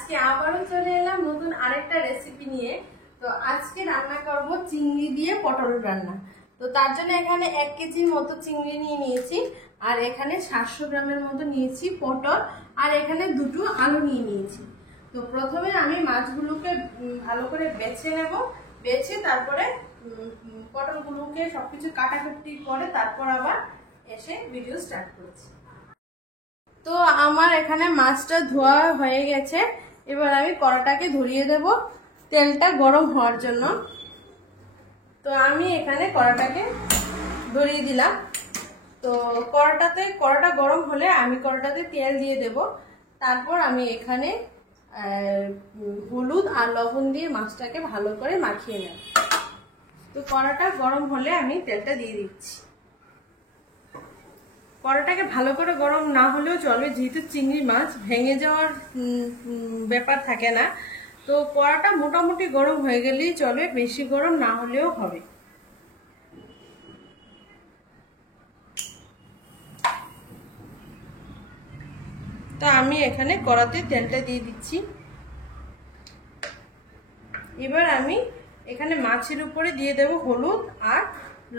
আজকে আবারও চলে এলাম নতুন আরেকটা রেসিপি নিয়ে। তো আজকে রান্না করব চিংড়ি দিয়ে পটল রান্না। তো তার জন্য এখানে 1 কেজির মতো চিংড়ি নিয়ে নিয়েছি, আর এখানে 700 গ্রামের মতো নিয়েছি পটল, আর এখানে 2টো আলু নিয়ে নিয়েছি। তো প্রথমে আমি মাছগুলোকে ভালো করে বেছে নেব, বেছে তারপরে পটলগুলোকে সবকিছু কাটাকুটি করে তারপর আবার এসে ভিডিও স্টার্ট করছি। তো আমার এখানে মাছটা ধোয়া হয়ে গেছে, এবার আমি কড়াটাকে ধরিয়ে দেব তেলটা গরম হওয়ার জন্য। তো আমি এখানে কড়াটাকে ধরিয়ে দিলাম। তো কড়াটা গরম হলে আমি কড়াটাতে তেল দিয়ে দেব, তারপর আমি এখানে হলুদ আর লবণ দিয়ে মাছটাকে ভালো করে মাখিয়ে নেব। তো কড়াটা গরম হলে আমি তেলটা দিয়ে দিচ্ছি। কড়াটাকে ভালো করে গরম না হলেও চলবে, যেহেতু চিংড়ি মাছ ভেঙে যাওয়ার ব্যাপার থাকে না। তো কড়াটা মোটামুটি গরম হয়ে গেলেই চলবে, বেশি গরম না হলেও হবে। তো আমি এখানে কড়াতে তেলটা দিয়ে দিচ্ছি। এবার আমি এখানে মাছের উপরে দিয়ে দেব হলুদ আর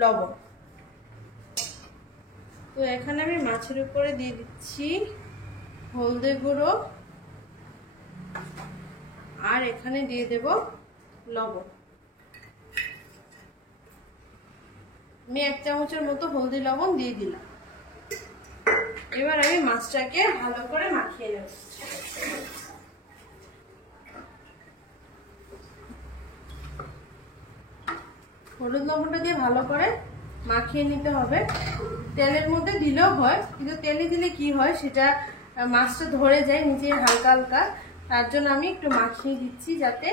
লবণ। তো এখানে আমি মাছের উপরে দিয়ে দিচ্ছি হলদে গুঁড়ো, আর এখানে দিয়ে দেব লবণ। আমি 1 চামচের মতো হলদি লবণ দিয়ে দিলাম। এবার আমি মাছটাকে ভালো করে মাখিয়ে নেব। হলুদ লবণটা দিয়ে ভালো করে মাখিয়ে নিতে হবে। তেলের মধ্যে দিলেও হয়, কিন্তু তেলে দিলে কি হয় সেটা মাছটা ধরে যায় নিচে হালকা হালকা, তার জন্য আমি একটু মাখিয়ে দিচ্ছি যাতে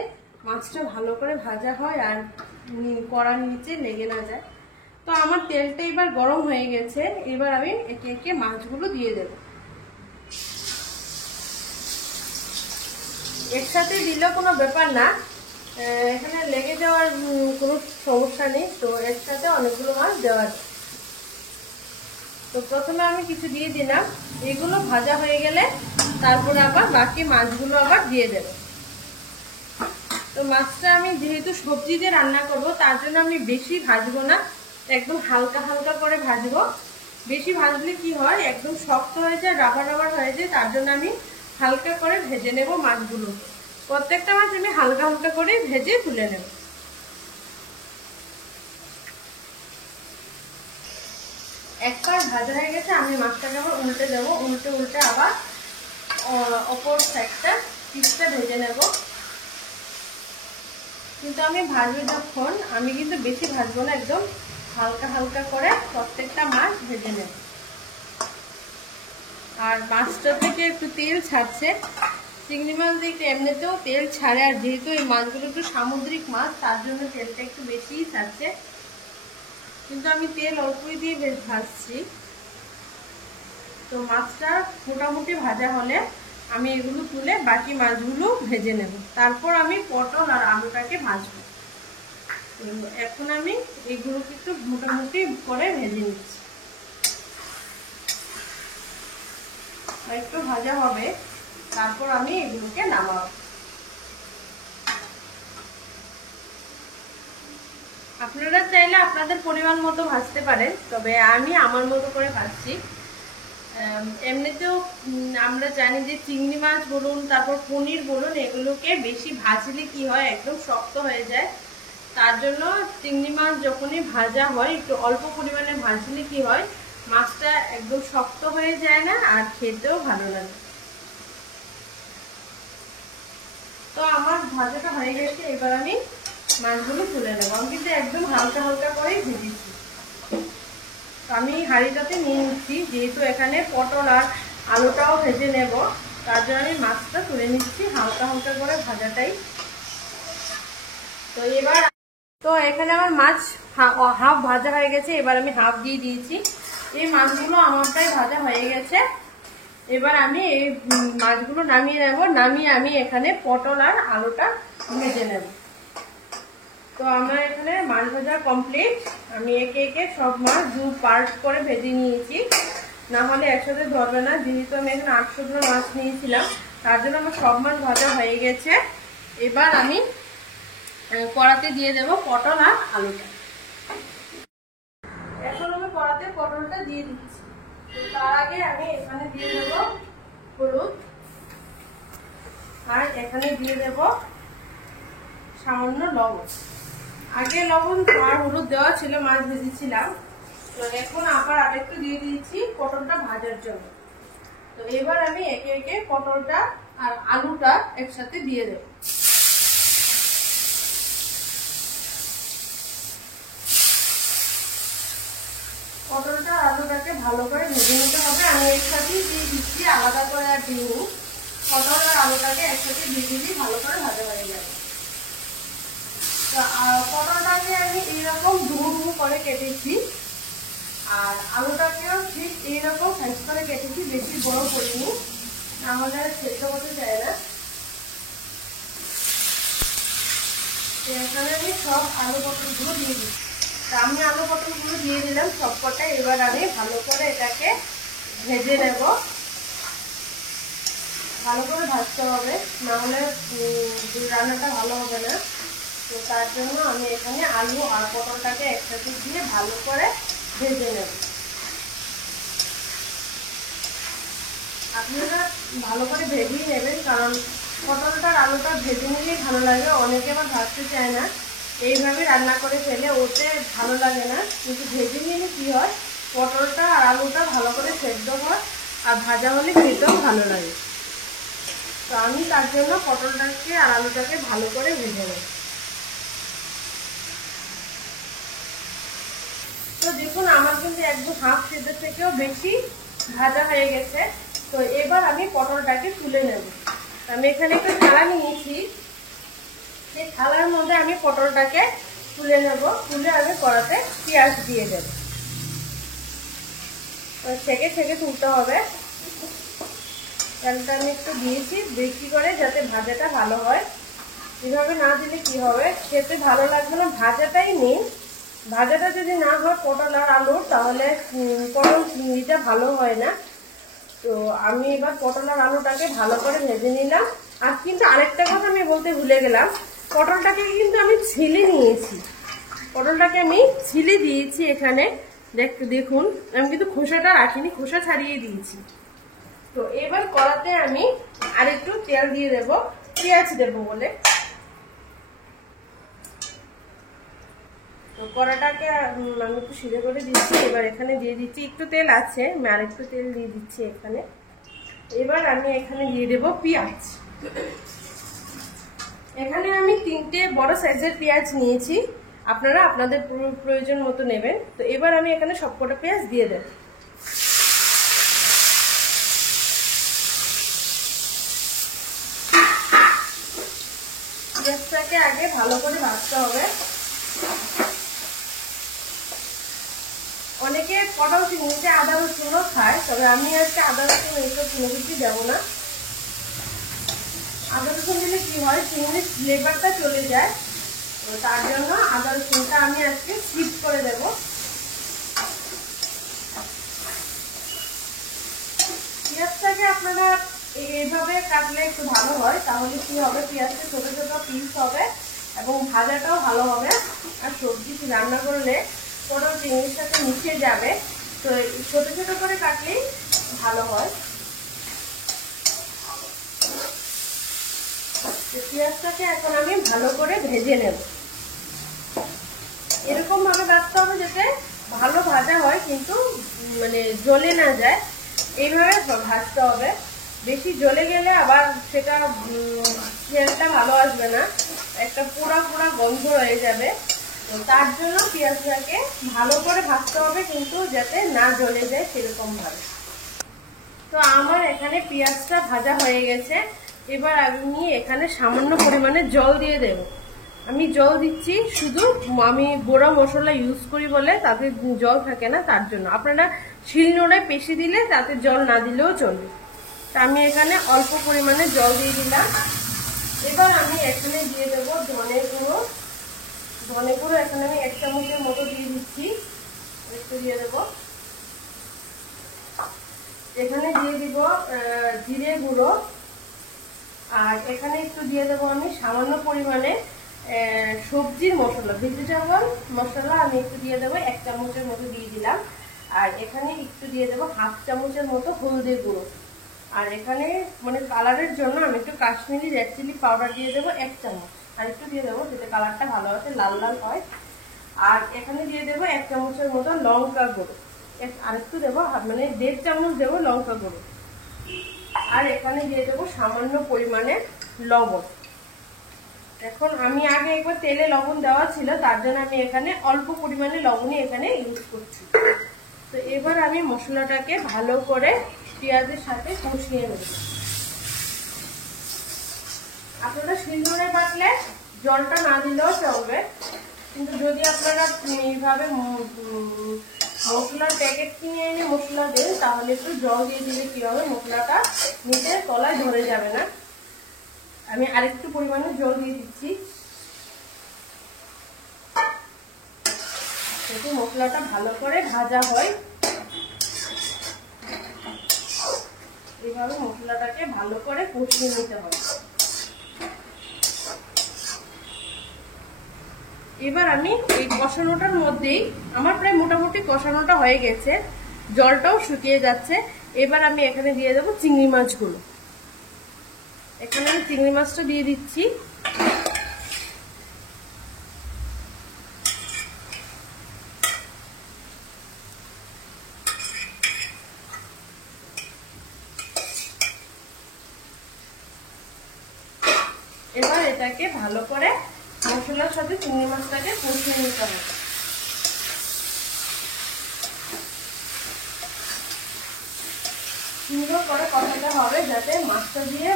মাছটা ভালো করে ভাজা হয় আর কড়ার নিচে লেগে না যায়। তো আমার তেলটা এবার গরম হয়ে গেছে, এবার আমি একে একে মাছগুলো দিয়ে দেব। একসাথে দিলেও কোনো ব্যাপার না, এখানে লেগে যাওয়ার কোনো সমস্যা নেই। তো একসাথে অনেকগুলো মাছ দেওয়া যায়। তো প্রথমে আমি কিছু দিয়ে দিলাম, এগুলো ভাজা হয়ে গেলে তারপরে আবার বাকি মাছগুলো আবার দিয়ে দেব। তো মাছটা আমি যেহেতু সবজি দিয়ে রান্না করব, তার জন্য আমি বেশি ভাজবো না, একদম হালকা হালকা করে ভাজবো। বেশি ভাজলে কি হয় একদম শক্ত হয়ে যায়, রাবার রাবার হয়ে যায়, তার জন্য আমি হালকা করে ভেজে নেব মাছগুলো। প্রত্যেকটা মাছ আমি হালকা হালকা করে ভেজে তুলে নেব। একবার ভাজা হয়ে গেছে, আমি মাছটাকে আবার উল্টে দেবো, উল্টে উল্টে আবার অপর সাইডটা পিসটা ভেজে নেব। কিন্তু আমি ভাজবো যখন, আমি কিন্তু বেশি ভাজবো না, একদম হালকা হালকা করে প্রত্যেকটা মাছ ভেজে নেব। আর মাছটা থেকে একটু তেল ছাড়ছে, চিংড়ি মাছ দিয়ে এমনিতেও তেল ছাড়ে, আর যেহেতু এই মাছগুলো একটু সামুদ্রিক মাছ তার জন্য তেলটা একটু বেশিই ছাড়ছে, কিন্তু আমি তেল অল্পই দিয়ে বেশ ভাজছি। তো মাছটা মোটামুটি ভাজা হলে আমি এগুলো তুলে বাকি মাছগুলো ভেজে নেব, তারপর আমি পটল আর আলুটাকে ভাজবো। এখন আমি এগুলোকে একটু মোটামুটি করে ভেজে নিচ্ছি, একটু ভাজা হবে, তারপর আমি এগুলোকে নামাবো। আপনারা চাইলে আপনাদের পরিমাণ মতো ভাজতে পারেন, তবে আমি আমার মতো করে ভাজছি। এমনিতেও আমরা জানি যে চিংড়ি মাছ বলুন, তারপর পনির বলুন, এগুলোকে বেশি ভাজলে কি হয় একদম শক্ত হয়ে যায়। তার জন্য চিংড়ি মাছ যখনই ভাজা হয় একটু অল্প পরিমাণে ভাজলে কি হয় মাছটা একদম শক্ত হয়ে যায় না, আর খেতেও ভালো লাগে। তো আমার ভাজাটা হয়ে গেছে, এবার আমি মাছগুলো তুলে নেব। আমি কিন্তু একদম হালকা হালকা করেই ভেজেছি। আমি হাঁড়িটাতে নিয়ে নিচ্ছি, যেহেতু এখানে পটল আর আলুটাও ভেজে নেব, তার জন্য আমি মাছটা তুলে নিচ্ছি হালকা হালকা করে ভাজাটাই। তো এখানে আমার মাছ হাফ ভাজা হয়ে গেছে, এবার আমি হাফ দিয়ে দিয়েছি। এই মাছগুলো আমারটাই ভাজা হয়ে গেছে, এবার আমি এই মাছগুলো নামিয়ে নেব। নামিয়ে আমি এখানে পটল আর আলুটা ভেজে নেব। তো আমার এখানে মাছ ভাজা কমপ্লিট। আমি একে একে সব মাছ 2 পার্ট করে ভেজে নিয়েছি, না হলে একসাথে ধরবে না। যেহেতু আমি এখানে 800 গ্রাম মাছ নিয়েছিলাম, তার জন্য আমার সব মাছ ভাজা হয়ে গেছে। এবার আমি কড়াতে দিয়ে দেব পটল আর আলুটা। এখন আমি কড়াতে পটলটা দিয়ে দিচ্ছি। তার আগে আমি এখানে দিয়ে দেব হলুদ, আর এখানে দিয়ে দেব সামান্য লবণ। আগে লবণ আর হলুদ দেওয়া ছিল, মাছ ভেজেছিলাম, তো এখন আবার আরেকটু দিয়ে দিয়েছি পটলটা ভাজার জন্য। তো এবার আমি একে একে পটলটা আর আলুটা একসাথে দিয়ে দেব। পটলটা আলুটাকে ভালো করে ভেজে নিতে হবে। আমি একসাথেই দিয়ে দিচ্ছি, আলাদা করে আর দিইনি। পটল আর আলুটাকে একসাথে দিয়ে দিলেই ভালো করে ভাজা হয়ে যাবে। তো পটলটাকে আমি এইরকম ডুমো ডুমো করে কেটেছি, আর আলুটাকেও ঠিক এইরকম সাইজ করে কেটেছি, বেশি বড় করিনি, নাহলে সেদ্ধ হতে চায় না। এখানে আমি সব আলু পটলগুলো দিয়ে দিচ্ছি। আমি আলু পটলগুলো দিয়ে দিলাম সবকটা। এবার আমি ভালো করে এটাকে ভেজে নেব। ভালো করে ভাজতে হবে, নাহলে রান্নাটা ভালো হবে না। তো তার জন্য আমি এখানে আলু আর পটলটাকে একসাথে দিয়ে ভালো করে ভেজে নেব। আপনারা ভালো করে ভেজেই নেবেন, কারণ পটলটার আলুটা ভেজে নিলেই ভালো লাগে। অনেকে আবার ভাজতে চায় না, এইভাবে রান্না করে ফেলে ওতে ভালো লাগে না। কিন্তু ভেজে নিলে কি হয়, পটলটা আর আলুটা ভালো করে সেদ্ধ হয়, আর ভাজা হলে খেতেও ভালো লাগে। তো আমি তার জন্য পটলটাকে আর আলুটাকে ভালো করে ভেজে নেব। তো দেখুন আমার কিন্তু একদম হাফ সেদ্ধ থেকেও বেশি ভাজা হয়ে গেছে। তো এবার আমি পটলটাকে তুলে নেব। আমি এখানে একটা থালা নিয়েছি, সেই থালার মধ্যে আমি পটলটাকে তুলে নেব। তুলে আমি কড়াতে পেঁয়াজ দিয়ে দেব। ছেঁকে ছেঁকে তুলতে হবে। তেলটা আমি একটু দিয়েছি বেশি করে, যাতে ভাজাটা ভালো হয়। এভাবে না দিলে কি হবে, খেতে ভালো লাগবে না। ভাজাটাই নেই, ভাজাটা যদি না হয় পটল আর আলুর, তাহলে পটল চিংড়িটা ভালো হয় না। তো আমি এবার পটল আর আলুটাকে ভালো করে ভেজে নিলাম। আর কিন্তু আরেকটা কথা আমি বলতে ভুলে গেলাম, পটলটাকে কিন্তু আমি ছিলে নিয়েছি। পটলটাকে আমি ছিলে দিয়েছি এখানে, দেখুন আমি কিন্তু খোসাটা রাখিনি, খোসা ছাড়িয়ে দিয়েছি। তো এবার কড়াতে আমি আরেকটু তেল দিয়ে দেব, পেঁয়াজ দেব বলে। তো কড়াটাকে আমি একটু সিদ্ধ করে দিচ্ছি। এবার এখানে দিয়ে দিচ্ছি, একটু তেল আছে, আমি আরেকটু তেল দিয়ে দিচ্ছি এখানে। এবার আমি এখানে দিয়ে দেব পেঁয়াজ। এখানে আমি 3টে বড় সাইজের পেঁয়াজ নিয়েছি, আপনারা আপনাদের প্রয়োজন মতো নেবেন। তো এবার আমি এখানে সবকটা পেঁয়াজ দিয়ে দেব। পেঁয়াজটাকে আগে ভালো করে ভাজতে হবে। অনেকে পটল চিংড়িতে আদা রসুনও খায়, তবে আমি আজকে আদা রসুন এইসব কোনো কিছু দেবো না। আদা রসুন দিলে কি হয়, চিংড়ির ফ্লেভারটা চলে যায়। তো তার জন্য আদা রসুনটা আমি আজকে স্কিপ করে দেব। পেঁয়াজটাকে আপনারা এইভাবে কাটলে একটু ভালো হয়, তাহলে কি হবে, পেঁয়াজটা ছোট ছোট পিস হবে এবং ভাজাটাও ভালো হবে। আর সবজি রান্না করলে পটল চিংড়ির সাথে মিশে যাবে। তো ছোট ছোট করে কাটলেই ভালো হয়। পেঁয়াজটাকে এখন আমি ভালো করে ভেজে নেব। এরকম ভাবে ভাজতে হবে যাতে ভালো ভাজা হয়, কিন্তু মানে জ্বলে না যায়, এইভাবে ভাজতে হবে। বেশি জ্বলে গেলে আবার সেটা স্মেলটা ভালো আসবে না, একটা পোড়া পোড়া গন্ধ হয়ে যাবে। তো তার জন্য পেঁয়াজটাকে ভালো করে ভাজতে হবে, কিন্তু যাতে না জ্বলে যায় সেরকম ভাবে। তো আমার এখানে পেঁয়াজটা ভাজা হয়ে গেছে। এবার আমি এখানে সামান্য পরিমাণে জল দিয়ে দেব। আমি জল দিচ্ছি শুধু, আমি গুঁড়া মশলা ইউজ করি বলে তাতে জল থাকে না, তার জন্য। আপনারা শিলনোড়ায় পেশি দিলে তাতে জল না দিলেও চলবে। তা আমি এখানে অল্প পরিমাণে জল দিয়ে দিলাম। এবার আমি এখানে দিয়ে দেবো ধনে গুঁড়ো। ধনে গুঁড়ো এখানে আমি 1 চামচের মতো দিয়ে দিচ্ছি, একটু দিয়ে দেবো। এখানে দিয়ে দিব জিরে গুঁড়ো, আর এখানে একটু দিয়ে দেবো আমি সামান্য পরিমাণে সবজির মশলা, ভেজিটেবল মশলা আমি একটু দিয়ে দেবো, 1 চামচের মতো দিয়ে দিলাম। আর এখানে একটু দিয়ে দেবো 1/2 চামচের মতো হলদির গুঁড়ো। আর এখানে মানে কালারের জন্য আমি একটু কাশ্মীরি রেড চিলি পাউডার দিয়ে দেবো 1 চামচ। আর একটু দিয়ে দেবো যাতে কালারটা ভালো আসে, লাল লাল হয়। আর এখানে দিয়ে দেবো 1 চামচের মতো লঙ্কা গুঁড়ো। আর একটু দেবো মানে 1.5 চামচ দেবো লঙ্কা গুঁড়ো। আর এখানে দিয়ে দেবো সামান্য পরিমাণে লবণ। এখন আমি আগে একবার তেলে লবণ দেওয়া ছিল, তার জন্য আমি এখানে অল্প পরিমাণে লবণই এখানে ইউজ করছি। তো এবার আমি মশলাটাকে ভালো করে পেঁয়াজের সাথে কষিয়ে নেব। আপনারা শিলনোড়ে বাটলে জলটা না দিলেও চলবে, কিন্তু যদি আপনারা এইভাবে মশলার প্যাকেট কিনে এনে মশলা দেন তাহলে একটু জল দিয়ে দিলে কি হবে, মশলাটা নিচে তলায় ধরে যাবে না। আমি আরেকটু পরিমাণে জল দিয়ে দিচ্ছি, যাতে মশলাটা ভালো করে ভাজা হয়। এইভাবে মশলাটাকে ভালো করে কষিয়ে নিতে হবে। এবার আমি এই কষানোটার মধ্যেই, আমার প্রায় মোটামুটি কষানোটা হয়ে গেছে, জলটাও শুকিয়ে যাচ্ছে। এবার আমি এখানে দিয়ে দেবো চিংড়ি মাছগুলো। এখানে আমি চিংড়ি মাছটা দিয়ে দিচ্ছি। এবার এটাকে ভালো করে মশলার সাথে চিংড়ি মাছটাকে কষিয়ে নিতে হবে। সুন্দর করে কষাতে হবে যাতে মাছটা দিয়ে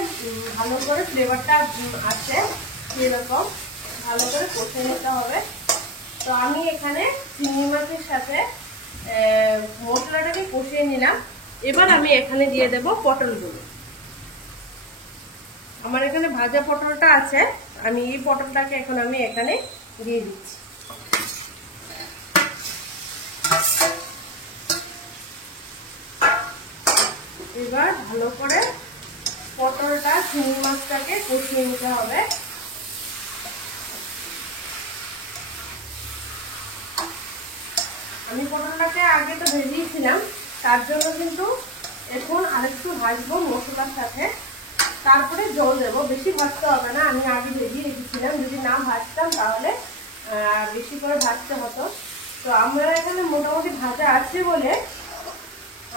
ভালো করে ফ্লেভারটা আসে, সেরকম ভালো করে কষিয়ে নিতে হবে। তো আমি এখানে চিংড়ি মাছের সাথে মশলাটাকে কষিয়ে নিলাম। এবার আমি এখানে দিয়ে দেব পটলগুলো। আমার এখানে ভাজা পটলটা আছে, আমি এই পটলটাকে এখন আমি এখানে দিয়ে দিচ্ছি। এবার ভালো করে পটলটা চিংড়ি মাছটাকে কষিয়ে নিতে হবে। আমি পটলটাকে আগে তো ভেজেছিলাম, তার জন্য কিন্তু এখন আরেকটু ভাজবো মশলার সাথে, তারপরে জল দেবো। বেশি ভাজতে হবে না, আমি আগে ভেজিয়ে রেখেছিলাম, যদি না ভাজতাম তাহলে বেশি করে ভাজতে হতো। তো আমরা এখানে মোটামুটি ভাজা আছে বলে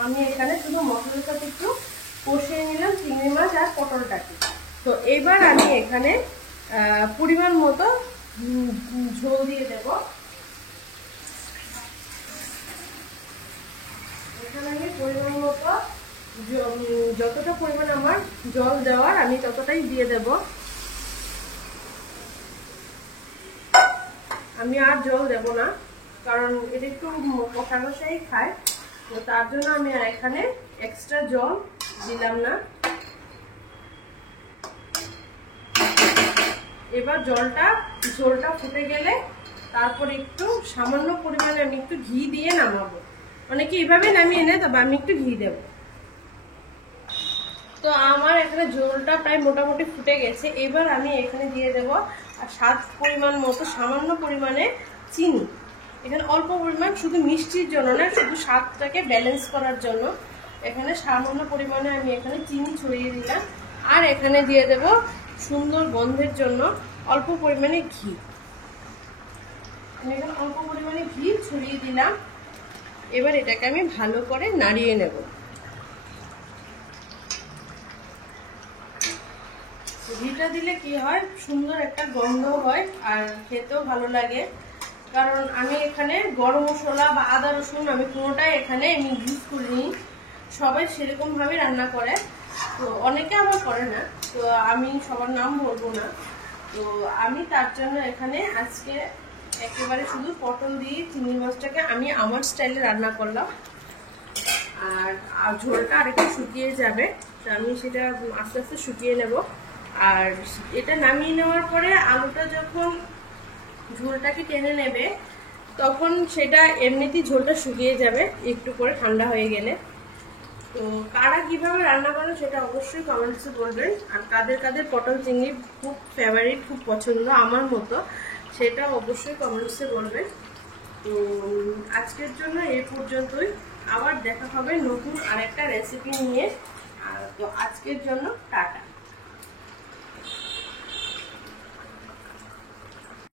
আমি এখানে শুধু মশলার সাথে একটু কষিয়ে নিলাম চিংড়ি মাছ আর পটলটাকে। তো এবার আমি এখানে পরিমাণ মতো ঝোল দিয়ে দেব। এখানে আমি পরিমাণ মতো যতটা পরিমাণ আমার জল দেওয়ার আমি ততটাই দিয়ে দেব। আমি আর জল দেব না, কারণ এটা একটু কষা কষাই খায়, তো তার জন্য আমি আর এখানে এক্সট্রা জল দিলাম না। এবার ঝোলটা ফুটে গেলে তারপর একটু সামান্য পরিমাণে আমি একটু ঘি দিয়ে নামাবো। অনেকে এইভাবে নামিয়ে নেয়, তবে আমি একটু ঘি দেব। তো আমার এখানে ঝোলটা প্রায় মোটামুটি ফুটে গেছে। এবার আমি এখানে দিয়ে দেব আর স্বাদ পরিমাণ মতো সামান্য পরিমাণে চিনি। এখানে অল্প পরিমাণ, শুধু মিষ্টির জন্য না, শুধু স্বাদটাকে ব্যালেন্স করার জন্য এখানে সামান্য পরিমাণে আমি এখানে চিনি ছড়িয়ে দিলাম। আর এখানে দিয়ে দেব সুন্দর গন্ধের জন্য অল্প পরিমাণে ঘি। আমি এখানে অল্প পরিমাণে ঘি ছড়িয়ে দিলাম। এবার এটাকে আমি ভালো করে নাড়িয়ে নেব। ঘিটা দিলে কি হয়, সুন্দর একটা গন্ধ হয় আর খেতেও ভালো লাগে। কারণ আমি এখানে গরম মশলা বা আদা রসুন আমি কোনোটাই এখানে ইউজ করিনি, সবাই সেরকম ভাবে রান্না করে। তো অনেকে আবার করে না, তো আমি সবার নাম বলবো না। তো আমি তার জন্য এখানে আজকে একেবারে শুধু পটল দিয়ে চিংড়ি মাছটাকে আমি আমার স্টাইলে রান্না করলাম। আর ঝোলটা আরেকটু শুকিয়ে যাবে, তো আমি সেটা আস্তে আস্তে শুকিয়ে নেব। আর এটা নামিয়ে নেওয়ার পরে আলুটা যখন ঝোলটাকে টেনে নেবে তখন সেটা এমনিতেই ঝোলটা শুকিয়ে যাবে একটু করে ঠান্ডা হয়ে গেলে। তো তো কারা কিভাবে রান্না করেন সেটা অবশ্যই কমেন্টসে বলবেন। আর কাদের কাদের পটল চিংড়ি খুব ফেভারিট, খুব পছন্দ আমার মতো, সেটা অবশ্যই কমেন্টসে বলবেন। তো আজকের জন্য এই পর্যন্তই, আবার দেখা হবে নতুন আরেকটা রেসিপি নিয়ে। তো আজকের জন্য টাটা।